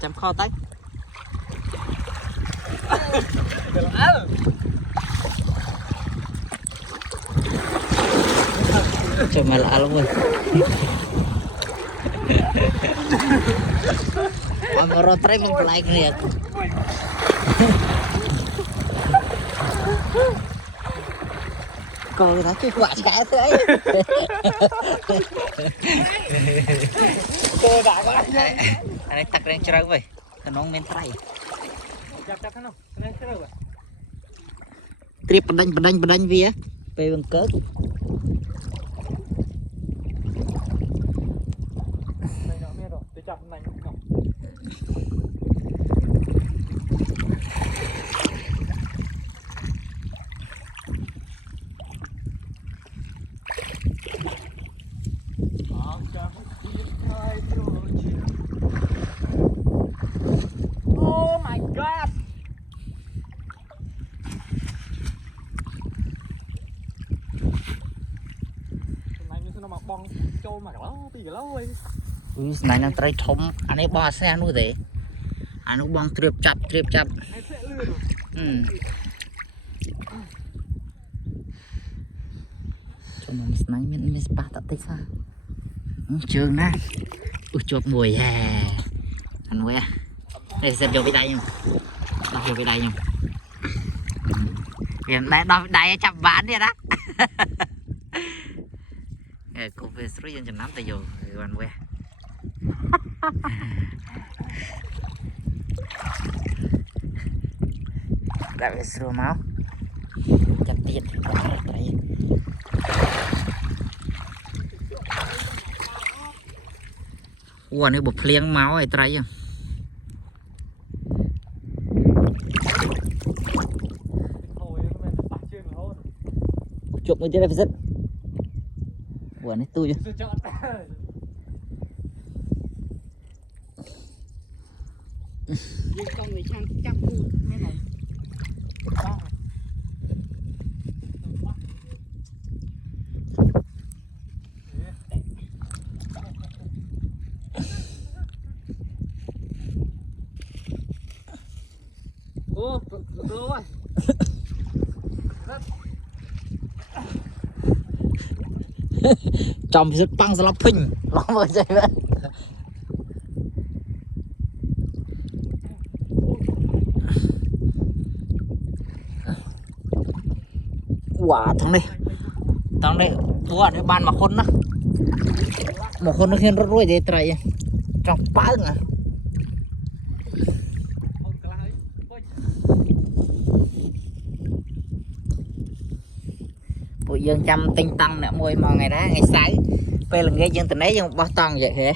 chấm kho tách cho mà lạ luôn rồi mà rồi trai mình lại cái cô nó cái quả trái thế ấy cô đã có anh ấy tắt lên chơi vậy cái nón men trai chặt nó lên chơi vậy trip bên đánh vía về bằng cớ Oh my god. Này như nó mà bong trâu mà đó tí lâu rồi. này nó trai thom anh ấy bỏ xe nuôi thế anh nó bong trip chập cho mình này mình spa tập tích sao trường nè chuột mùi hè anh nuôi à đây sẽ vô bên đây nhung đọc vô bên đây nhung hiện đây đọc đây chập bán đi đó cô về suy dân chấm nắm tay vô còn quê đã về sửa máu chặt tiền đấy ủa này bột liêng máu ấy trai chưa chụp mới chơi phải rất ủa này tôi chứ con người chăn chắc như này. Ô, rồi. trong rất băng slap phình nó mới chơi vậy quả thằng đây tua để ban mà khôn đó mà khôn nó khen rất rồi để trai trong bát à bụi dân chăm tinh tăng nè môi mò ngày đó ngày sáng về là nghe dân từ nấy dân bao tầng vậy hả